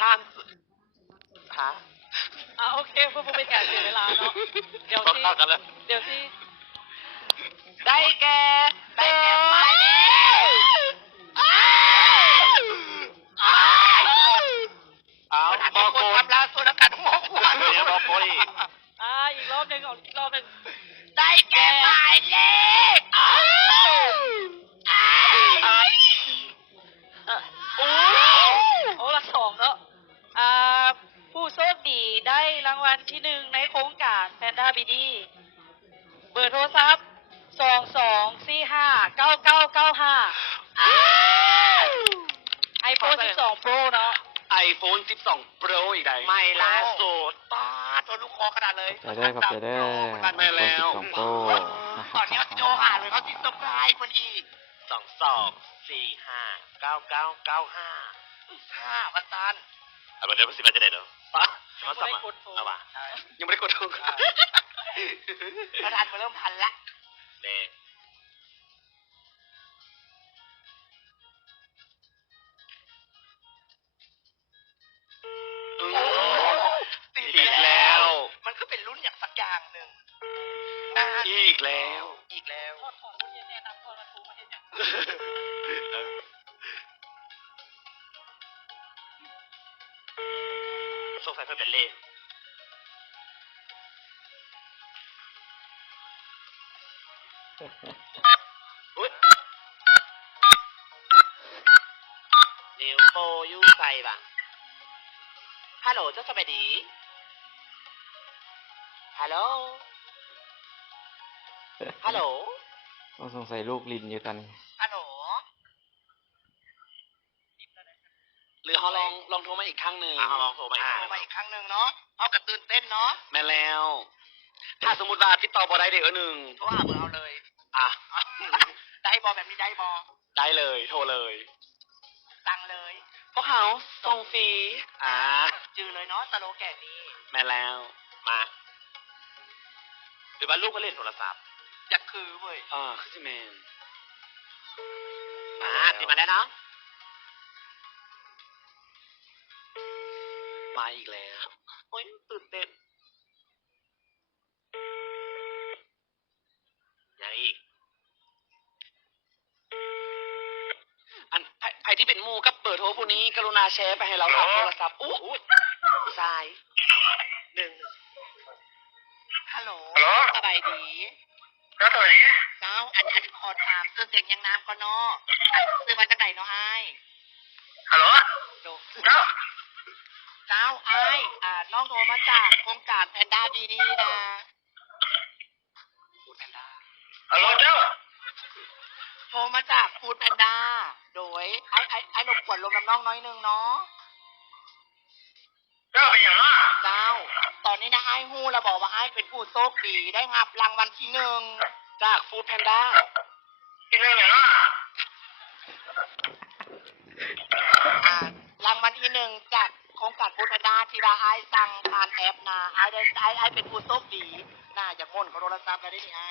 ช่างฮะโอเคเพื่อเป็นการเสียเวลาเนาะเดี๋ยวสิได้แก่หมายเลขบอกคนทำลาสุนัขทั้งหมดบอกคนอีกรอบหนึ่งได้แก่หมายเลขละ2แล้วผู้โชคดีได้รางวัลที่1ในโครงการแพนด้าบีดีเบอร์โทรศัพท์22459995 iPhone 12 Pro เนาะ iPhone 12 Pro อีกได้ไม่ล่าสุดป้าตัวลูกคอขนาดเลยจะได้ครับจะได้ไม่แล้ว 12 Pro ตอนนี้โจหาเลยเขาติดสปายคนอีก22459995วันตันวันเดียว10จะได้เหรอยังไม่ได้กดโทรยังไม่ได้กดโทรประธานมาเริ่มพันละเด็กอีกแล้วมันก็เป็นรุ่นอย่างสักอย่างหนึ่งอีกแล้วสงสัยเพื่อนเป็นเลขนิวโฟยูใส่บ้างฮัลโหลเจ้าสวัสดีฮัลโหลสงสัยลูกลินอยู่ตอนนี้ฮัลโหลหรือเขาลองโทรมาอีกครั้งหนึ่งลองโทรมาอีกครั้งหนึ่งเนาะเอากระตื่นเต้นเนาะแม่แล้วถ้าสมมติว่าติดต่อบอได้เดี๋ยวหนึ่งโทรหาเบอร์เอาเลยได้บอแบบนี้ได้บอได้เลยโทรเลยสั่งเลยพวกเขาส่งฟรีจือเลยเนาะสโลแกนนี้แม่แล้วมาหรือว่าลูกก็เล่นโทรศัพท์อยากคือเว้ยคือสิแมนติดมาแล้วเนาะมาอีกแล้วโอ้ยตื่นเต้นยังอีกไอที่เป็นมูกับเบอร์โทรผู้นี้กรุณาแชร์ไปให้เราทางโทรศัพท์ผู้ชาย1ฮัลโหลสบายดีก็สวัสดีเจ้าอันขอถามซื้อเสียงยังน้ำก็เนาะซื้อมาจากไหนเนาะไอ้ฮัลโหลเจ้าไอ้น้องโทรมาจากโครงการแพนด้าดีๆนะฟูดแพนด้าฮัลโหลเจ้าโทรมาจากฟูดแพนด้าโดยไอ้รบกวนลมน้ำน้องน้อยนึงเนาะเจ้าเป็นอย่างไรเจ้าตอนนี้นะไอ้ฮู้เราบอกว่าไอ้เป็นผู้โชคดีได้รับรางวัลที่1จากฟูดแพนด้าที่1อย่างไรรางวัลที่1จากโครงการฟูดแพนด้าที่ว่าไอ้สั่งผ่านแอปนะไอ้เป็นผู้โชคดีน่าอยากม่นเขาโทรศัพท์ได้ที่ไอ้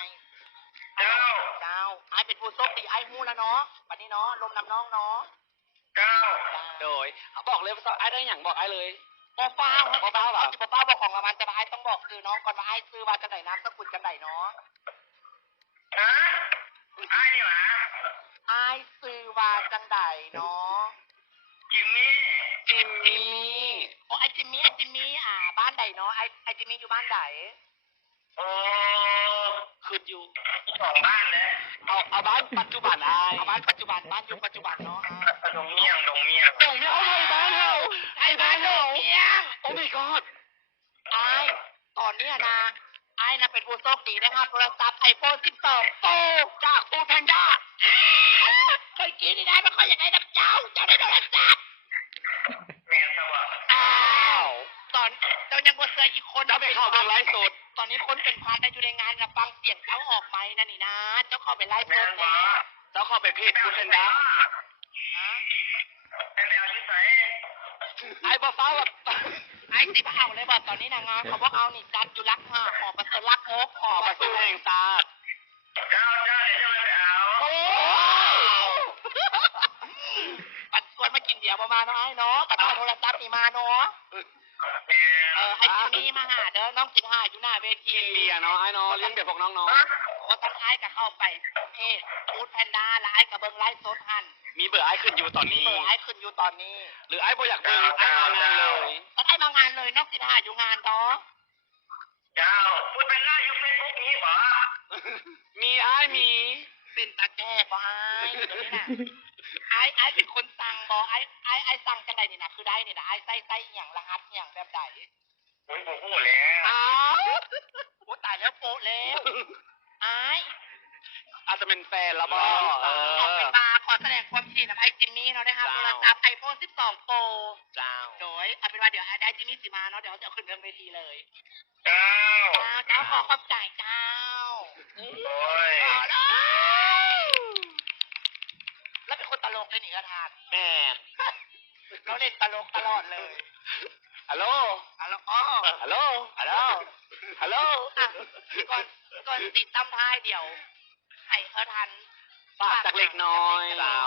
เจ้าไอ้เป็นผู้โชคดีไอ้ฮู้แล้วเนาะวันนี้เนาะลมน้ำน้องเนาะเจ้าโดยเขาบอกเลยว่าไอ้ได้อย่างบอกไอ้เลยป้าป้าบอกของรางวัลแต่ไอ้ต้องบอกคือน้องก่อนว่าไอ้ซื้อมาจากไหนน้ำสกุลกันไหนเนาะไอ้นี่หว่าไอ้ซื้อมาจากไหนเนาะจิมมี่ไอ้จิมมี่บ้านไหนเนาะไอ้จิมมี่อยู่บ้านไหนคืออยู่2บ้านเลยเอาบ้านปัจจุบันเอาบ้านปัจจุบันบ้านอยู่ปัจจุบันเนาะดงเมียงเอาไปบ้านเราไอ้บ้านดงเมียงโอ้ my god ไอ้ตอนนี้นะไอ้นะเป็นผู้โชคดีนะครับโทรศัพท์ iPhone 12 Pro จากฟูดแพนด้าเคยกินได้ไม่ค่อยอย่างไรนะเจ้าได้โทรศัพท์แม่สวัสดิ์ตอนเจ้ายังบ่เสืออีกคนเจ้าไปเข้าไลฟ์สดตอนนี้คนเป็นพันได้อยู่ในงานนะฟังเสียงเจ้าออกไหมนั่นนี่นะเจ้าเข้าไปไลฟ์สดนะเจ้าเข้าไปเพจฟูดแพนด้าไอ้บ่เฝ้าไอ้สิบเอาเลยบอกตอนนี้นะงานเขาบอกเอานี่จัดอยู่รัก5ขอประตูรัก6ขอประตูแห่งตาเจ้าเดี๋ยวจะมาไปเอาโอ้ปัดส่วนเมื่อ กินเบียร์ประมาณเนาะไอ้เนาะกระต่ายโทรศัพท์นี่มาเนาะไอ้จิมมี่มาหาเด้อน้องจินหาอยู่หน้าเวที กินเบียร์เนาะไอ้เนาะเลี้ยงเบียร์พวกน้องเนาะ โอ้ตั้งไอ้กับเข้าไปเพจฟูดแพนด้าและไอ้กับเบิ้งไลฟ์สดหัน มีเบอร์ไอ้ขึ้นอยู่ตอนนี้ เบอร์ไอ้ขึ้นอยู่ตอนนี้ หรือไอ้บ่อยากเบิ่งไอ้มางานเลย ก็ไอ้มางานเลยน้องจินหาอยู่งานเนาะ เจ้าพูดเป็นหน้าอยู่เฟซบุ๊กนี้บ่ มีไอ้มี เป็นตาแก้บ่ไอ้เดี๋ยวนี้นะไอ้เป็นคนสั่งบ่ไอ้สั่งจังไดนี่นะคือได้นี่นะไอ้ไส้อย่างรหัสอย่างแบบใด โอ้ยบ่ฮู้แล้ว อ้าวโอ้ตายแล้วโปะแล้วไอ้ อาจจะเป็นแฟนแล้วบ่เอ ขอบ อ คุณมาขอแสดงความยินดีกับไอ้จิมมี่เนาะนะครับโทรศัพท์ iPhone 12 Pro เจ้า โดยเอาเป็นว่าเดี๋ยวไอ้จิมมี่สิมาเนาะเดี๋ยวจะเอาขึ้นเรื่องเวทีเลย เจ้า เจ้าขอขอบใจเจ้า โอ้ย ต่อแล้วแล้วเป็นคนตลกเลยนี่กระทาน แม่ เราเล่นตลกตลอดเลย ฮัลโหล อ๋อ ฮัลโหลฮัลโหลฮัลโหล อ่ะก่อนติดตั้มท้ายเดี๋ยวให้เขาทัน ฝากจากเล็กน้อย เจ้า